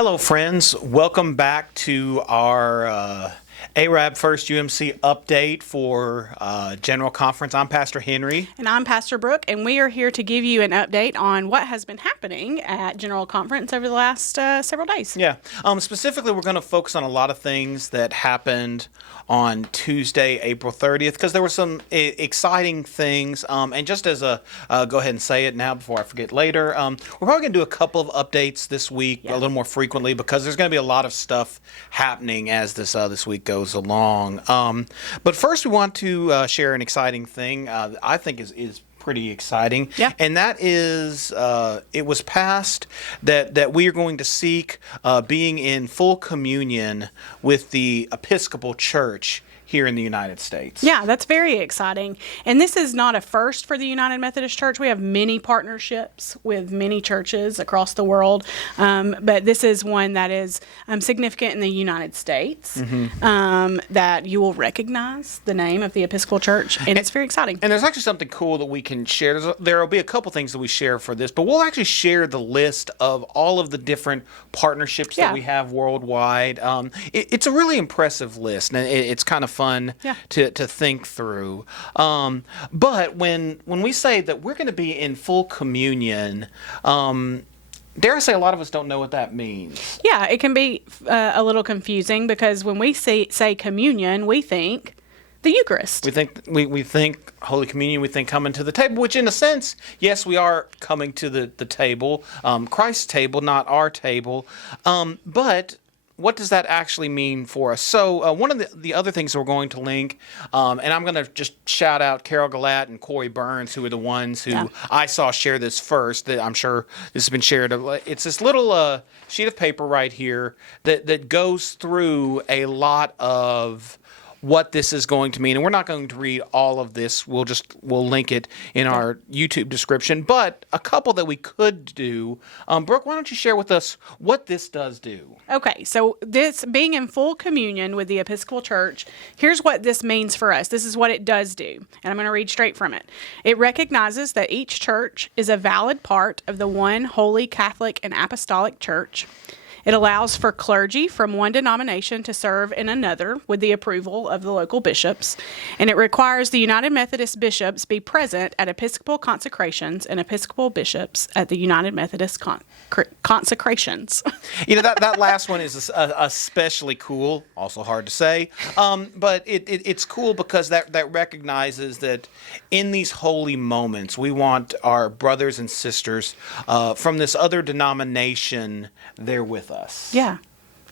Hello, friends. Welcome back to our ARAB First UMC update for General Conference. I'm Pastor Henry. And I'm Pastor Brooke, and we are here to give you an update on what has been happening at General Conference over the last several days. Yeah. Specifically, we're going to focus on a lot of things that happened on Tuesday, April 30th, because there were some exciting things. And just as a, go ahead and say it now before I forget later, we're probably going to do a couple of updates this week, a little more frequently, because there's going to be a lot of stuff happening as this week goes along. But first, we want to share an exciting thing I think is pretty exciting. Yeah. And that is, it was passed that we are going to seek being in full communion with the Episcopal Church here in the United States. Yeah, that's very exciting. And this is not a first for the United Methodist Church. We have many partnerships with many churches across the world, but this is one that is significant in the United States, that you will recognize the name of the Episcopal Church, and it's very exciting. And there's actually something cool that we can share. There will be a couple things that we share for this, but we'll actually share the list of all of the different partnerships that we have worldwide. It's a really impressive list, and it's kind of fun to think through. But when we say that we're going to be in full communion, dare I say a lot of us don't know what that means. Yeah, it can be a little confusing because when we say communion, we think the Eucharist. We think Holy Communion, we think coming to the table, which in a sense, yes, we are coming to the table, Christ's table, not our table. But what does that actually mean for us? So one of the other things we're going to link, and I'm going to just shout out Carol Galat and Corey Burns, who are the ones who I saw share this first. That I'm sure this has been shared. It's this little sheet of paper right here that goes through a lot of what this is going to mean. And we're not going to read all of this. We'll link it in our YouTube description. But a couple that we could do. Brooke, why don't you share with us what this does do? Okay, so this being in full communion with the Episcopal Church, here's what this means for us. This is what it does do. And I'm going to read straight from it. It recognizes that each church is a valid part of the one holy Catholic and Apostolic Church. It allows for clergy from one denomination to serve in another with the approval of the local bishops, and it requires the United Methodist bishops be present at Episcopal consecrations and Episcopal bishops at the United Methodist consecrations. You know, that last one is especially cool, also hard to say, but it's cool because that recognizes that in these holy moments, we want our brothers and sisters from this other denomination there with us. Yeah.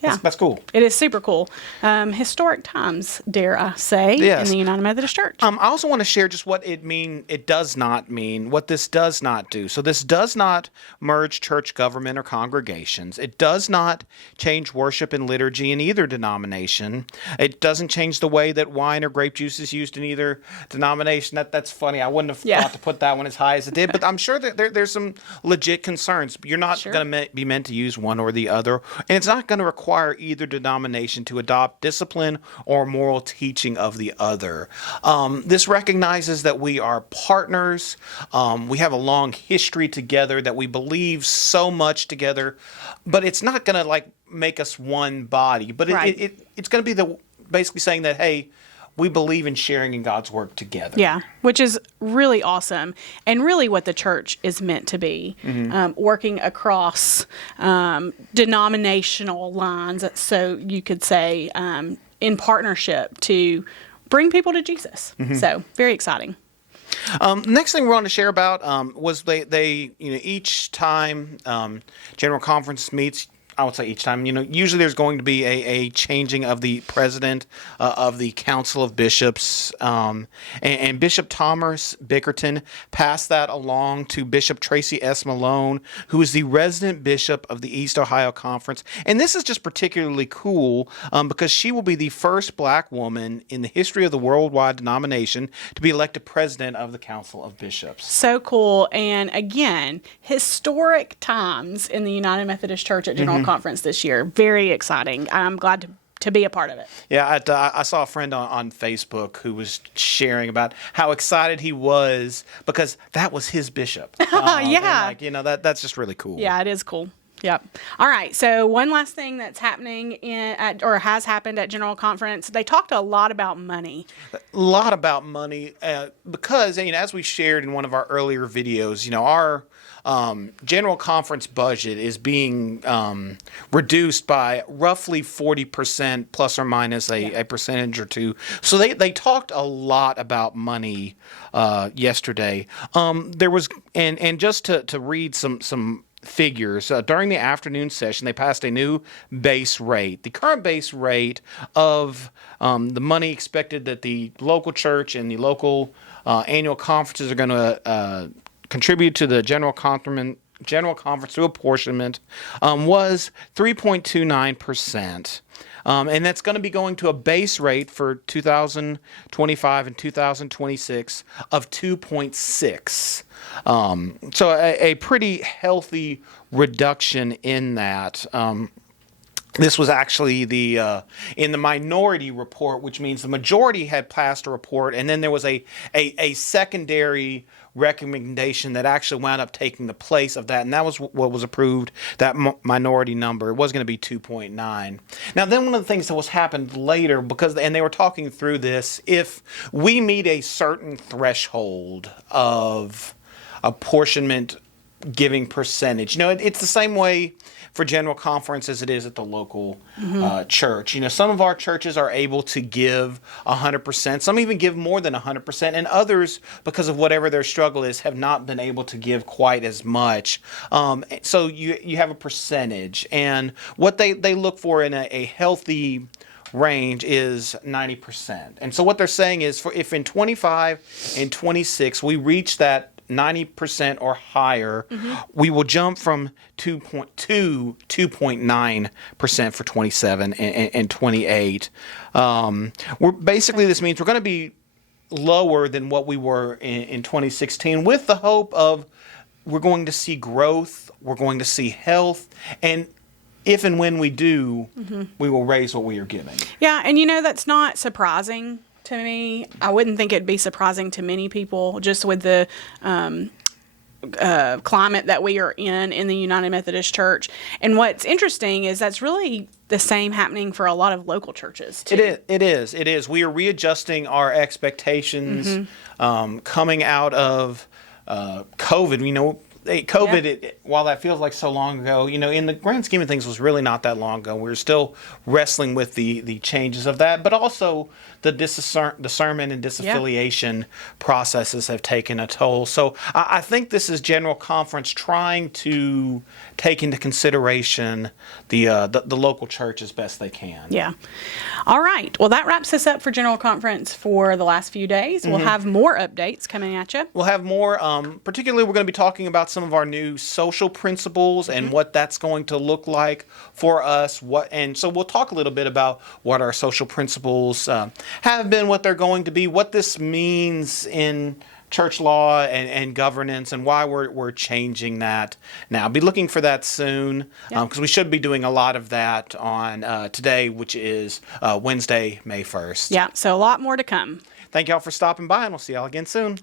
Yeah. That's cool. It is super cool. Historic times, dare I say, in the United Methodist Church. I also want to share just what it does not mean, what this does not do. So this does not merge church government or congregations. It does not change worship and liturgy in either denomination. It doesn't change the way that wine or grape juice is used in either denomination. That's funny. I wouldn't have thought to put that one as high as it did, but I'm sure that there's some legit concerns. You're not going to be meant to use one or the other, and it's not going to require either denomination to adopt discipline or moral teaching of the other. This recognizes that we are partners. We have a long history together, that we believe so much together, but it's not going to make us one body. But it's going to be basically saying that, hey, we believe in sharing in God's work together. Yeah, which is really awesome, and really what the church is meant to be, working across denominational lines, so you could say, in partnership to bring people to Jesus. So, very exciting. Next thing we want to share about was they each time General Conference meets, I would say each time, usually there's going to be a changing of the president of the Council of Bishops, and Bishop Thomas Bickerton passed that along to Bishop Tracy S. Malone, who is the resident bishop of the East Ohio Conference. And this is just particularly cool because she will be the first black woman in the history of the worldwide denomination to be elected president of the Council of Bishops. So cool. And again, historic times in the United Methodist Church at General Conference this year. Very exciting. I'm glad to be a part of it. Yeah, I saw a friend on Facebook who was sharing about how excited he was because that was his bishop. Yeah. And that's just really cool. Yeah, it is cool. Yep. All right. So one last thing that's happening or has happened at General Conference, they talked a lot about money. A lot about money because, as we shared in one of our earlier videos, our General Conference budget is being reduced by roughly 40% plus or minus a percentage or two. So they talked a lot about money yesterday. There was and just to read some figures during the afternoon session, they passed a new base rate. The current base rate of the money expected that the local church and the local annual conferences are going to contribute to the General Conference through apportionment was 3.29%. And that's going to be going to a base rate for 2025 and 2026 of 2.6. So a pretty healthy reduction in that. This was actually in the minority report, which means the majority had passed a report, and then there was a secondary recommendation that actually wound up taking the place of that, and that was what was approved, that minority number. It was going to be 2.9. Now, then one of the things that was happened later, and they were talking through this, if we meet a certain threshold of apportionment giving percentage, it's the same way for General Conference as it is at the local church. Some of our churches are able to give 100%. Some even give more than 100%. And others, because of whatever their struggle is, have not been able to give quite as much. So you have a percentage. And what they look for in a healthy range is 90%. And so what they're saying is if in 25 and 26 we reach that 90% or higher, we will jump from 2.2 to 2.9% for 27 and 28. This means we're going to be lower than what we were in 2016, with the hope of we're going to see growth, we're going to see health, and if and when we do, we will raise what we are giving. Yeah, and that's not surprising to me. I wouldn't think it'd be surprising to many people, just with the climate that we are in the United Methodist Church. And what's interesting is that's really the same happening for a lot of local churches too. It is. We are readjusting our expectations coming out of COVID. COVID, while that feels like so long ago, in the grand scheme of things, was really not that long ago. We were still wrestling with the changes of that, but also the discernment and disaffiliation processes have taken a toll. So I think this is General Conference trying to take into consideration the local church as best they can. Yeah. All right. Well, that wraps us up for General Conference for the last few days. We'll have more updates coming at you. We'll have more. Particularly, we're going to be talking about some of our new social principles and what that's going to look like for us. So we'll talk a little bit about what our social principles have been, what they're going to be, what this means in church law and governance, and why we're changing that now. Be looking for that soon, because we should be doing a lot of that on today, which is Wednesday, May 1st. Yeah, so a lot more to come. Thank y'all for stopping by, and we'll see y'all again soon.